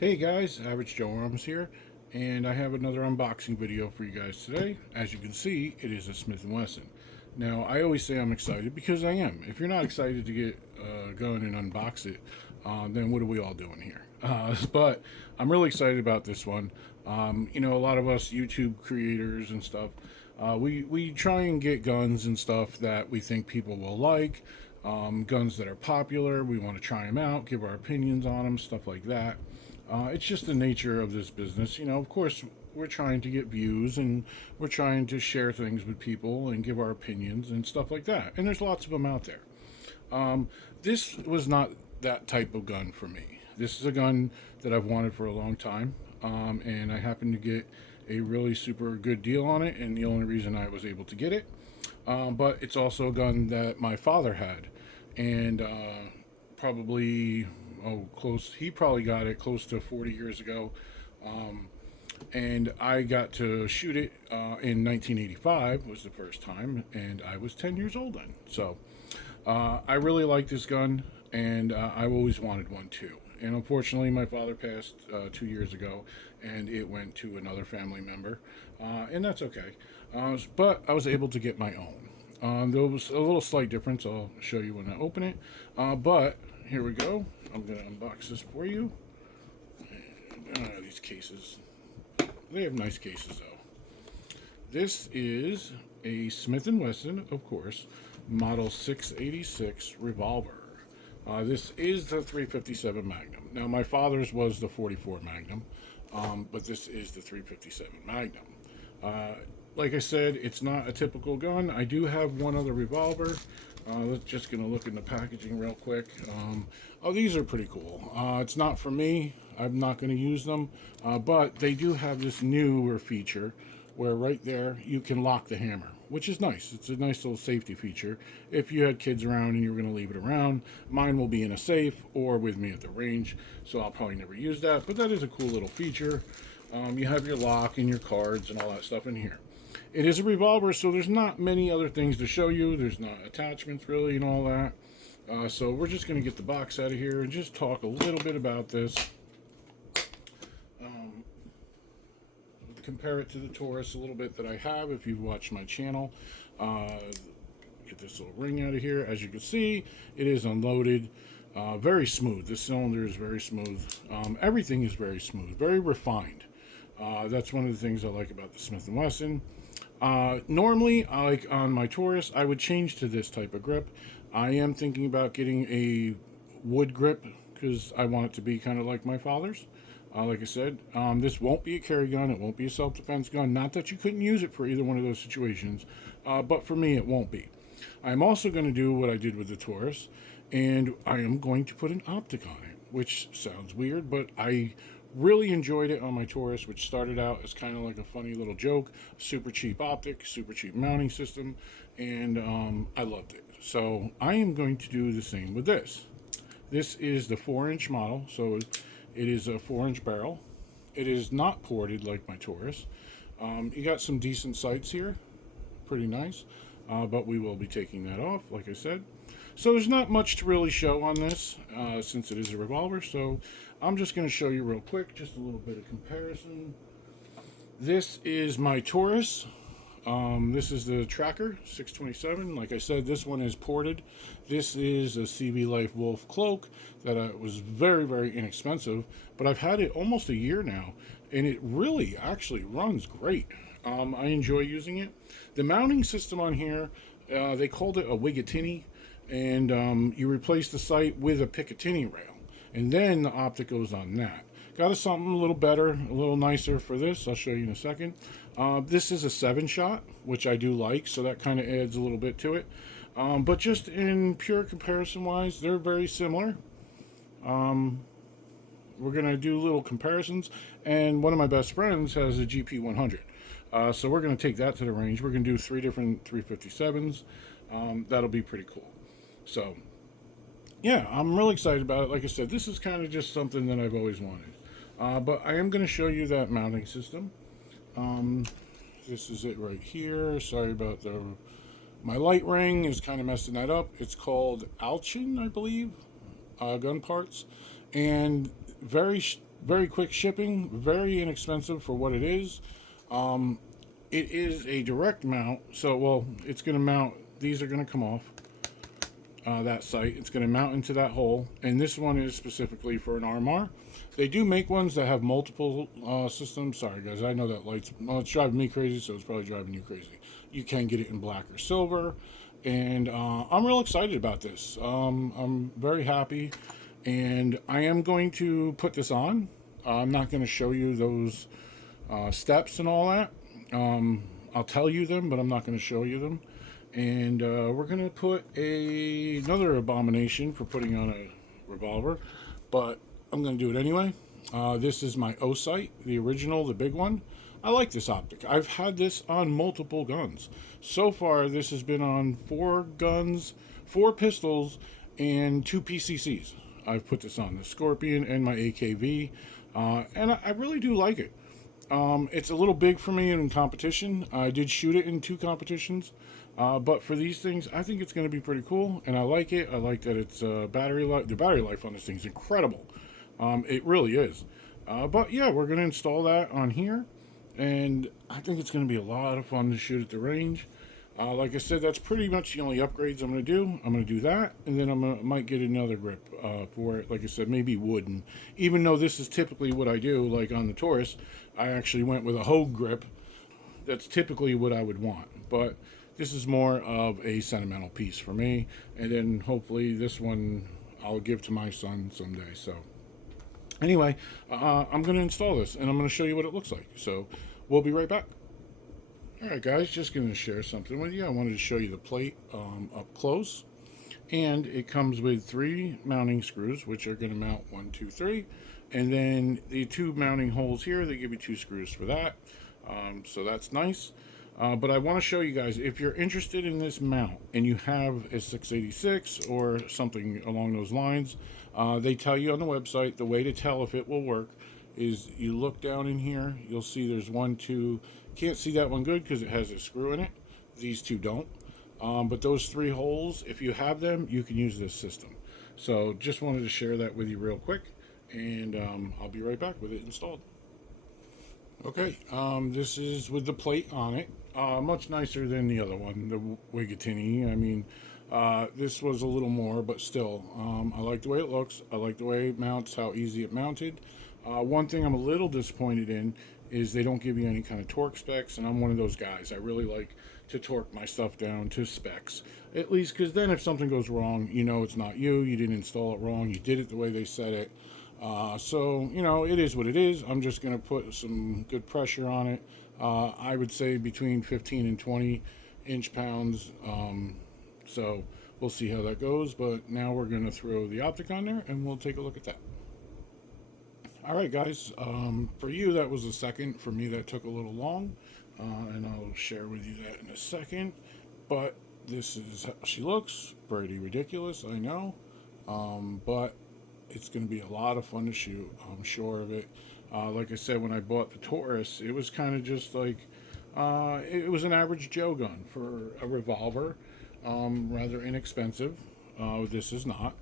Hey guys, Average Joe Arms here, and I have another unboxing video for you guys today. As you can see, it is a Smith & Wesson. Now, I always say I'm excited because I am. If you're not excited to get going and unbox it, then what are we all doing here? But I'm really excited about this one. A lot of us YouTube creators and stuff, we try and get guns and stuff that we think people will like, guns that are popular. We want to try them out, give our opinions on them, stuff like that. It's just the nature of this business. Of course, we're trying to get views and we're trying to share things with people and give our opinions and stuff like that. And there's lots of them out there. This was not that type of gun for me. This is a gun that I've wanted for a long time, and I happened to get a really super good deal on it, and the only reason I was able to get it. But it's also a gun that my father had, and probably close. He probably got it close to 40 years ago, and I got to shoot it in 1985 was the first time, and I was 10 years old then. So I really like this gun, and I've always wanted one too. And unfortunately, my father passed 2 years ago, and it went to another family member, and that's okay. But I was able to get my own. There was a little slight difference. I'll show you when I open it. But here we go. I'm going to unbox this for you. These cases. They have nice cases, though. This is a Smith & Wesson, of course, Model 686 revolver. This is the 357 Magnum. Now, my father's was the 44 Magnum, but this is the 357 Magnum. Like I said, it's not a typical gun. I do have one other revolver. Let's just gonna look in the packaging real quick. These are pretty cool. It's not for me. I'm not gonna use them, but they do have this newer feature where right there you can lock the hammer, which is nice. It's a nice little safety feature. If you had kids around and you were gonna leave it around, mine will be in a safe or with me at the range, so I'll probably never use that. But that is a cool little feature. You have your lock and your cards and all that stuff in here. It is a revolver, so there's not many other things to show you. There's not attachments really and all that. So we're just going to get the box out of here and just talk a little bit about this. Compare it to the Taurus a little bit that I have if you've watched my channel. Get this little ring out of here. As you can see, it is unloaded. Very smooth. This cylinder is very smooth. Everything is very smooth, very refined. That's one of the things I like about the Smith & Wesson. Normally, like on my Taurus, I would change to this type of grip. I am thinking about getting a wood grip because I want it to be kind of like my father's. Like I said, this won't be a carry gun. It won't be a self-defense gun. Not that you couldn't use it for either one of those situations, but for me, it won't be. I'm also going to do what I did with the Taurus, and I am going to put an optic on it, which sounds weird, but I really enjoyed it on my Taurus, which started out as kind of like a funny little joke. Super cheap optic, super cheap mounting system, and I loved it. So I am going to do the same with this. This is the 4-inch model, so it is a 4-inch barrel. It is not ported like my Taurus. You got some decent sights here, pretty nice, but we will be taking that off, like I said. So there's not much to really show on this since it is a revolver, so I'm just going to show you real quick, just a little bit of comparison. This is my Taurus. This is the Tracker 627. Like I said, this one is ported. This is a CB Life Wolf cloak that was very, very inexpensive, but I've had it almost a year now, and it really actually runs great. I enjoy using it. The mounting system on here, they called it a Wigatini, and you replace the sight with a Picatinny rail, and then the optic goes on that. Got something a little better, a little nicer for this. I'll show you in a second. This is a 7-shot, which I do like, so that kind of adds a little bit to it. But just in pure comparison-wise, they're very similar. We're going to do little comparisons, and one of my best friends has a GP100. So we're going to take that to the range. We're going to do 3 different 357s. That'll be pretty cool. So, yeah, I'm really excited about it. Like I said, this is kind of just something that I've always wanted. But I am going to show you that mounting system. This is it right here. Sorry about my light ring is kind of messing that up. It's called Allchin, I believe, gun parts. And very Very quick shipping, very inexpensive for what it is. It is a direct mount, so well, it's going to mount. These are going to come off that sight. It's going to mount into that hole, and this one is specifically for an RMR. They do make ones that have multiple systems. Sorry guys, I know that light's, well, it's driving me crazy, so it's probably driving you crazy. You can get it in black or silver, and I'm real excited about this. I'm very happy, and I am going to put this on. I'm not going to show you those steps and all that. I'll tell you them, but I'm not going to show you them. And we're going to put another abomination for putting on a revolver, but I'm going to do it anyway. This is my O-sight, the original, the big one. I like this optic. I've had this on multiple guns. So far, this has been on 4 guns, 4 pistols, and 2 PCCs. I've put this on the Scorpion and my AKV, and I really do like it. It's a little big for me in competition. I did shoot it in 2 competitions, but for these things, I think it's going to be pretty cool, and I like it. I like that it's battery life. The battery life on this thing is incredible. It really is. But yeah, we're going to install that on here, and I think it's going to be a lot of fun to shoot at the range. Like I said, that's pretty much the only upgrades I'm going to do. I'm going to do that, and then might get another grip for it. Like I said, maybe wooden. Even though this is typically what I do, like on the Taurus, I actually went with a Hogue grip. That's typically what I would want. But this is more of a sentimental piece for me. And then hopefully this one I'll give to my son someday. So anyway, I'm going to install this, and I'm going to show you what it looks like. So we'll be right back. Alright guys, just going to share something with you. I wanted to show you the plate up close. And it comes with 3 mounting screws, which are going to mount 1, 2, 3. And then the 2 mounting holes here, they give you 2 screws for that. So that's nice. But I want to show you guys, if you're interested in this mount and you have a 686 or something along those lines, they tell you on the website the way to tell if it will work is you look down in here, you'll see there's 1, 2, can't see that one good because it has a screw in it. These 2 don't. But those 3 holes, if you have them, you can use this system. So just wanted to share that with you real quick, and I'll be right back with it installed. Okay, this is with the plate on it. Much nicer than the other one, the Wigatini. I mean, this was a little more, but still, I like the way it looks. I like the way it mounts, how easy it mounted. One thing I'm a little disappointed in is they don't give you any kind of torque specs, and I'm one of those guys. I really like to torque my stuff down to specs, at least, because then if something goes wrong, you know it's not you didn't install it wrong, you did it the way they said it. So you know, it is what it is. I'm just going to put some good pressure on it. I would say between 15 and 20 inch-pounds. So we'll see how that goes, but now we're going to throw the optic on there and we'll take a look at that. Alright guys, for you that was a second, for me that took a little long, and I'll share with you that in a second, but this is how she looks. Pretty ridiculous, I know, but it's going to be a lot of fun to shoot, I'm sure of it. Like I said, when I bought the Taurus, it was kind of just like, it was an average Joe gun for a revolver, rather inexpensive. This is not.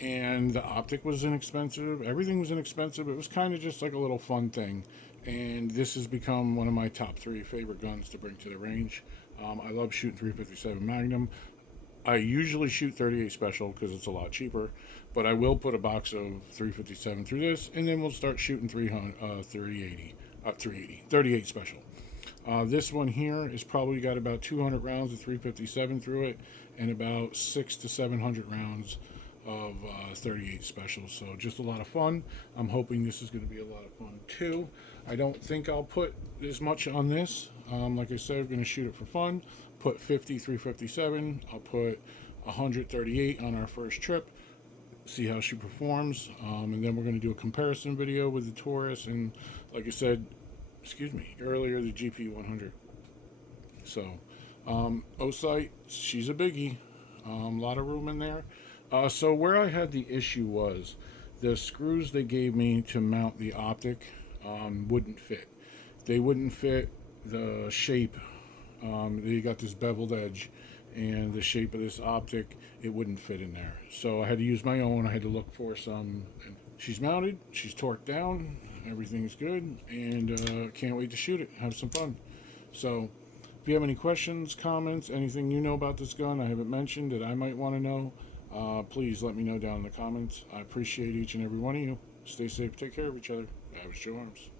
And the optic was inexpensive, everything was inexpensive. It was kind of just like a little fun thing, and this has become one of my top 3 favorite guns to bring to the range. I love shooting 357 Magnum. I usually shoot 38 Special because it's a lot cheaper, but I will put a box of 357 through this, and then we'll start shooting 38 Special. This one here has probably got about 200 rounds of 357 through it, and about 600 to 700 rounds of 38 Special. So just a lot of fun. I'm hoping this is going to be a lot of fun too. I don't think I'll put as much on this. Like I said, I'm going to shoot it for fun. Put 50 357. I'll put 138 on our first trip. See how she performs, and then we're going to do a comparison video with the Taurus and, like I said, earlier, the GP100. So O-sight, she's a biggie. A lot of room in there. So where I had the issue was the screws they gave me to mount the optic wouldn't fit. They wouldn't fit the shape. They got this beveled edge, and the shape of this optic, it wouldn't fit in there. So I had to use my own. I had to look for some, she's mounted, she's torqued down, everything's good, and can't wait to shoot it, have some fun. So if you have any questions, comments, anything you know about this gun I haven't mentioned that I might want to know, please let me know down in the comments. I appreciate each and every one of you. Stay safe, take care of each other. Average Joe Arms.